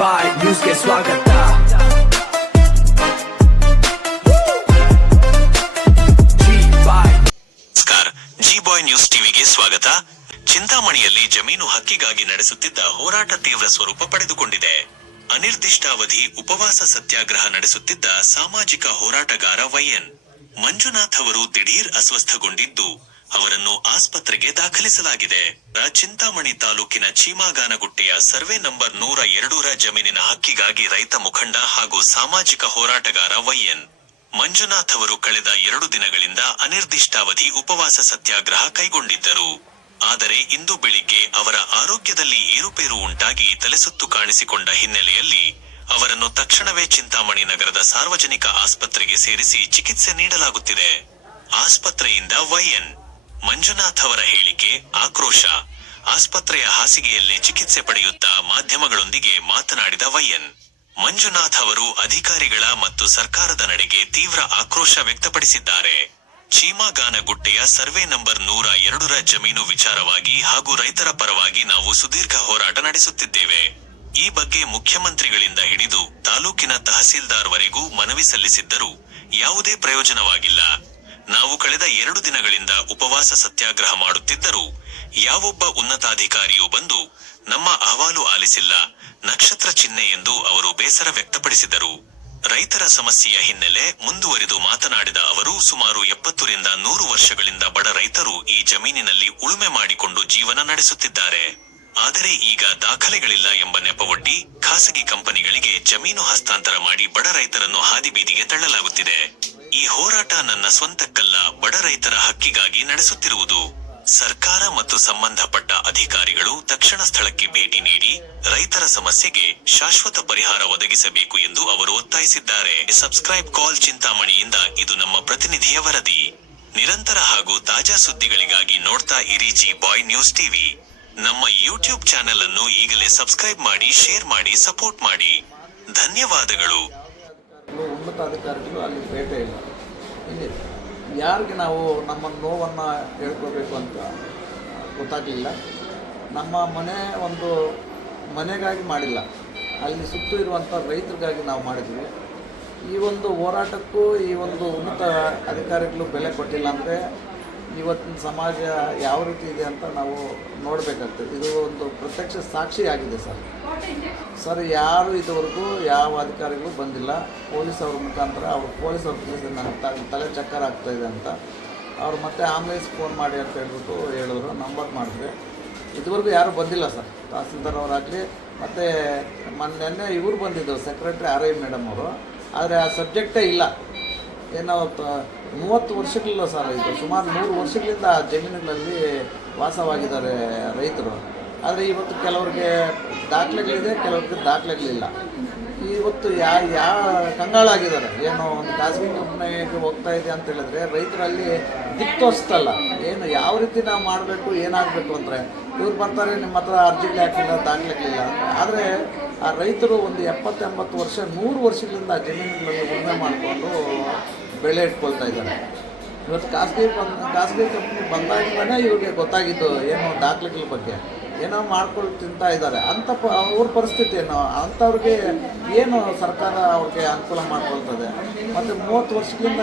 ಬಾಯ್ ನ್ಯೂಸ್ಗೆ ಸ್ವಾಗತ. ನಮಸ್ಕಾರ, ಜಿ ಬಾಯ್ ನ್ಯೂಸ್ ಟಿವಿಗೆ ಸ್ವಾಗತ. ಚಿಂತಾಮಣಿಯಲ್ಲಿ ಜಮೀನು ಹಕ್ಕಿಗಾಗಿ ನಡೆಸುತ್ತಿದ್ದ ಹೋರಾಟ ತೀವ್ರ ಸ್ವರೂಪ ಪಡೆದುಕೊಂಡಿದೆ. ಅನಿರ್ದಿಷ್ಟಾವಧಿ ಉಪವಾಸ ಸತ್ಯಾಗ್ರಹ ನಡೆಸುತ್ತಿದ್ದ ಸಾಮಾಜಿಕ ಹೋರಾಟಗಾರ ವೈಎನ್ ಮಂಜುನಾಥ್ ಅವರು ದಿಢೀರ್ ಅಸ್ವಸ್ಥಗೊಂಡಿದ್ದು ಅವರನ್ನು ಆಸ್ಪತ್ರೆಗೆ ದಾಖಲಿಸಲಾಗಿದೆ. ಚಿಂತಾಮಣಿ ತಾಲೂಕಿನ ಚೀಮಾಗಾನಗುಟ್ಟೆಯ ಸರ್ವೆ ನಂಬರ್ 102ರ ಜಮೀನಿನ ಹಕ್ಕಿಗಾಗಿ ರೈತ ಮುಖಂಡ ಹಾಗೂ ಸಾಮಾಜಿಕ ಹೋರಾಟಗಾರ ವೈಎನ್ ಮಂಜುನಾಥ್ ಅವರು ಕಳೆದ 2 ದಿನಗಳಿಂದ ಅನಿರ್ದಿಷ್ಟಾವಧಿ ಉಪವಾಸ ಸತ್ಯಾಗ್ರಹ ಕೈಗೊಂಡಿದ್ದರು. ಆದರೆ ಇಂದು ಬೆಳಿಗ್ಗೆ ಅವರ ಆರೋಗ್ಯದಲ್ಲಿ ಏರುಪೇರು ಉಂಟಾಗಿ ತಲೆಸುತ್ತು ಕಾಣಿಸಿಕೊಂಡ ಹಿನ್ನೆಲೆಯಲ್ಲಿ ಅವರನ್ನು ತಕ್ಷಣವೇ ಚಿಂತಾಮಣಿ ನಗರದ ಸಾರ್ವಜನಿಕ ಆಸ್ಪತ್ರೆಗೆ ಸೇರಿಸಿ ಚಿಕಿತ್ಸೆ ನೀಡಲಾಗುತ್ತಿದೆ. ಆಸ್ಪತ್ರೆಯಿಂದ ವೈಎನ್ ಮಂಜುನಾಥ್ ಅವರ ಹೇಳಿಕೆ ಆಕ್ರೋಶ. ಆಸ್ಪತ್ರೆಯ ಹಾಸಿಗೆಯಲ್ಲೇ ಚಿಕಿತ್ಸೆ ಪಡೆಯುತ್ತಾ ಮಾಧ್ಯಮಗಳೊಂದಿಗೆ ಮಾತನಾಡಿದ ವೈಎನ್ ಮಂಜುನಾಥ್ ಅವರು ಅಧಿಕಾರಿಗಳ ಮತ್ತು ಸರ್ಕಾರದ ನಡೆಗೆ ತೀವ್ರ ಆಕ್ರೋಶ ವ್ಯಕ್ತಪಡಿಸಿದ್ದಾರೆ. ಚೀಮಾಗಾನಗುಟ್ಟೆಯ ಸರ್ವೆ ನಂಬರ್ 102ರ ಜಮೀನು ವಿಚಾರವಾಗಿ ಹಾಗೂ ರೈತರ ಪರವಾಗಿ ನಾವು ಸುದೀರ್ಘ ಹೋರಾಟ ನಡೆಸುತ್ತಿದ್ದೇವೆ. ಈ ಬಗ್ಗೆ ಮುಖ್ಯಮಂತ್ರಿಗಳಿಂದ ಹಿಡಿದು ತಾಲೂಕಿನ ತಹಸೀಲ್ದಾರ್ ವರೆಗೂ ಮನವಿ ಸಲ್ಲಿಸಿದ್ದರೂ ಯಾವುದೇ ಪ್ರಯೋಜನವಾಗಿಲ್ಲ. ನಾವು ಕಳೆದ 2 ದಿನಗಳಿಂದ ಉಪವಾಸ ಸತ್ಯಾಗ್ರಹ ಮಾಡುತ್ತಿದ್ದರೂ ಯಾವೊಬ್ಬ ಉನ್ನತಾಧಿಕಾರಿಯೂ ಬಂದು ನಮ್ಮ ಅಹವಾಲು ಆಲಿಸಿಲ್ಲ. ನಕ್ಷತ್ರ ಚಿಹ್ನೆ ಎಂದು ಅವರು ಬೇಸರ ವ್ಯಕ್ತಪಡಿಸಿದರು. ರೈತರ ಸಮಸ್ಯೆಯ ಹಿನ್ನೆಲೆ ಮುಂದುವರಿದು ಮಾತನಾಡಿದ ಅವರು ಸುಮಾರು 70ರಿಂದ 100 ವರ್ಷಗಳಿಂದ ಬಡ ರೈತರು ಈ ಜಮೀನಿನಲ್ಲಿ ಉಳುಮೆ ಮಾಡಿಕೊಂಡು ಜೀವನ ನಡೆಸುತ್ತಿದ್ದಾರೆ. ಆದರೆ ಈಗ ದಾಖಲೆಗಳಿಲ್ಲ ಎಂಬ ನೆಪವೊಡ್ಡಿ ಖಾಸಗಿ ಕಂಪನಿಗಳಿಗೆ ಜಮೀನು ಹಸ್ತಾಂತರ ಮಾಡಿ ಬಡ ರೈತರನ್ನು ಹಾದಿಬೀದಿಗೆ ತಳ್ಳಲಾಗುತ್ತಿದೆ. ಈ ಹೋರಾಟ ನನ್ನ ಸ್ವಂತಕ್ಕಲ್ಲ, ಬಡ ರೈತರ ಹಕ್ಕಿಗಾಗಿ ನಡೆಸುತ್ತಿರುವುದು. ಸರ್ಕಾರ ಮತ್ತು ಸಂಬಂಧಪಟ್ಟ ಅಧಿಕಾರಿಗಳು ತಕ್ಷಣ ಸ್ಥಳಕ್ಕೆ ಭೇಟಿ ನೀಡಿ ರೈತರ ಸಮಸ್ಯೆಗೆ ಶಾಶ್ವತ ಪರಿಹಾರ ಒದಗಿಸಬೇಕು ಎಂದು ಅವರು ಒತ್ತಾಯಿಸಿದ್ದಾರೆ. ಸಬ್ಸ್ಕ್ರೈಬ್ ಕಾಲ್ ಚಿಂತಾಮಣಿಯಿಂದ ಇದು ನಮ್ಮ ಪ್ರತಿನಿಧಿಯ ವರದಿ. ನಿರಂತರ ಹಾಗೂ ತಾಜಾ ಸುದ್ದಿಗಳಿಗಾಗಿ ನೋಡ್ತಾ ಇರಿ ಜಿ ಬಾಯ್ ನ್ಯೂಸ್ ಟಿವಿ. ನಮ್ಮ ಯೂಟ್ಯೂಬ್ ಚಾನೆಲ್ ಅನ್ನು ಈಗಲೇ ಸಬ್ಸ್ಕ್ರೈಬ್ ಮಾಡಿ, ಶೇರ್ ಮಾಡಿ, ಸಪೋರ್ಟ್ ಮಾಡಿ. ಧನ್ಯವಾದಗಳು. ಉನ್ನತ ಅಧಿಕಾರಿಗಳು ಅಲ್ಲಿ ಭೇಟಿ ಇಲ್ಲ. ಇಲ್ಲಿ ಯಾರಿಗೆ ನಾವು ನಮ್ಮ ನೋವನ್ನು ಹೇಳ್ಕೋಬೇಕು ಅಂತ ಗೊತ್ತಾಗಲಿಲ್ಲ. ನಮ್ಮ ಒಂದು ಮನೆಗಾಗಿ ಮಾಡಿಲ್ಲ, ಅಲ್ಲಿ ಸುತ್ತು ಇರುವಂಥ ರೈತರಿಗಾಗಿ ನಾವು ಮಾಡಿದ್ವಿ. ಈ ಒಂದು ಹೋರಾಟಕ್ಕೂ ಈ ಒಂದು ಉನ್ನತ ಅಧಿಕಾರಿಗಳು ಬೆಲೆ ಕೊಟ್ಟಿಲ್ಲ ಅಂದರೆ ಇವತ್ತಿನ ಸಮಾಜ ಯಾವ ರೀತಿ ಇದೆ ಅಂತ ನಾವು ನೋಡಬೇಕಾಗ್ತದೆ. ಇದು ಒಂದು ಪ್ರತ್ಯಕ್ಷ ಸಾಕ್ಷಿ ಆಗಿದೆ ಸರ್. ಯಾರು ಇದುವರೆಗೂ ಯಾವ ಅಧಿಕಾರಿಗಳು ಬಂದಿಲ್ಲ. ಪೊಲೀಸ್ ಅವ್ರ ಮುಖಾಂತರ ಪೊಲೀಸ್ ಅವ್ರ ನನಗೆ ತಲೆ ಚಕ್ಕರ್ ಆಗ್ತಾಯಿದೆ ಅಂತ ಅವ್ರು ಮತ್ತೆ ಆಂಬುಲೆನ್ಸ್ ಫೋನ್ ಮಾಡಿ ಅಂತ ಹೇಳ್ಬಿಟ್ಟು ಹೇಳಿದ್ರು. ನಂಬರ್ ಮಾಡಿದ್ರೆ ಇದುವರೆಗೂ ಯಾರೂ ಬಂದಿಲ್ಲ ಸರ್. ತಹಸೀಲ್ದಾರ್ ಅವರಾಗಲಿ ಮತ್ತು ನೆನ್ನೆ ಇವರು ಬಂದಿದ್ದರು, ಸೆಕ್ರೆಟ್ರಿ RI ಮೇಡಮ್ ಅವರು. ಆದರೆ ಆ ಸಬ್ಜೆಕ್ಟೇ ಇಲ್ಲ. ಏನೋ 30 ವರ್ಷಗಳಿಲ್ಲ ಸರ್. ಇದು ಸುಮಾರು 100 ವರ್ಷಗಳಿಂದ ಆ ಜಮೀನುಗಳಲ್ಲಿ ವಾಸವಾಗಿದ್ದಾರೆ ರೈತರು. ಆದರೆ ಇವತ್ತು ಕೆಲವ್ರಿಗೆ ದಾಖಲೆಗಳಿದೆ, ಕೆಲವ್ರಿಗೆ ದಾಖಲೆಗಳಿಲ್ಲ. ಇವತ್ತು ಕಂಗಾಳಾಗಿದ್ದಾರೆ. ಏನೋ ಒಂದು ಖಾಸಗಿ ಕಂಪ್ನಿಗೆ ಹೋಗ್ತಾ ಇದೆ ಅಂತ ಹೇಳಿದ್ರೆ ರೈತರಲ್ಲಿ ದಿಕ್ತೋಸ್ತಲ್ಲ. ಏನು ಯಾವ ರೀತಿ ನಾವು ಮಾಡಬೇಕು, ಏನಾಗಬೇಕು ಅಂದರೆ ಇವ್ರು ಬರ್ತಾರೆ, ನಿಮ್ಮ ಹತ್ರ ಅರ್ಜಿಗಳು ಹಾಕಿಲ್ಲ, ದಾಖಲೆಗಳಿಲ್ಲ. ಆದರೆ ಆ ರೈತರು ಒಂದು 70-80 ವರ್ಷ 100 ವರ್ಷಗಳಿಂದ ಜಮೀನುಗಳಲ್ಲಿ ಉಳುಮೆ ಮಾಡಿಕೊಂಡು ಬೆಳೆ ಇಟ್ಕೊಳ್ತಾ ಇದ್ದಾರೆ. ಇವತ್ತು ಖಾಸಗಿ ಕಂಪ್ನಿ ಬಂದಾಗಿಂದನೇ ಇವ್ರಿಗೆ ಗೊತ್ತಾಗಿದ್ದು ಏನೋ ದಾಖಲೆಗಳ ಬಗ್ಗೆ ಏನೋ ಮಾಡ್ಕೊಂಡು ತಿಂತಾ ಇದ್ದಾರೆ ಅಂತ ಅವ್ರ ಪರಿಸ್ಥಿತಿ ಏನೋ. ಅಂಥವ್ರಿಗೆ ಏನು ಸರ್ಕಾರ ಅವ್ರಿಗೆ ಅನುಕೂಲ ಮಾಡ್ಕೊಳ್ತದೆ. ಮತ್ತು 30 ವರ್ಷಗಳಿಂದ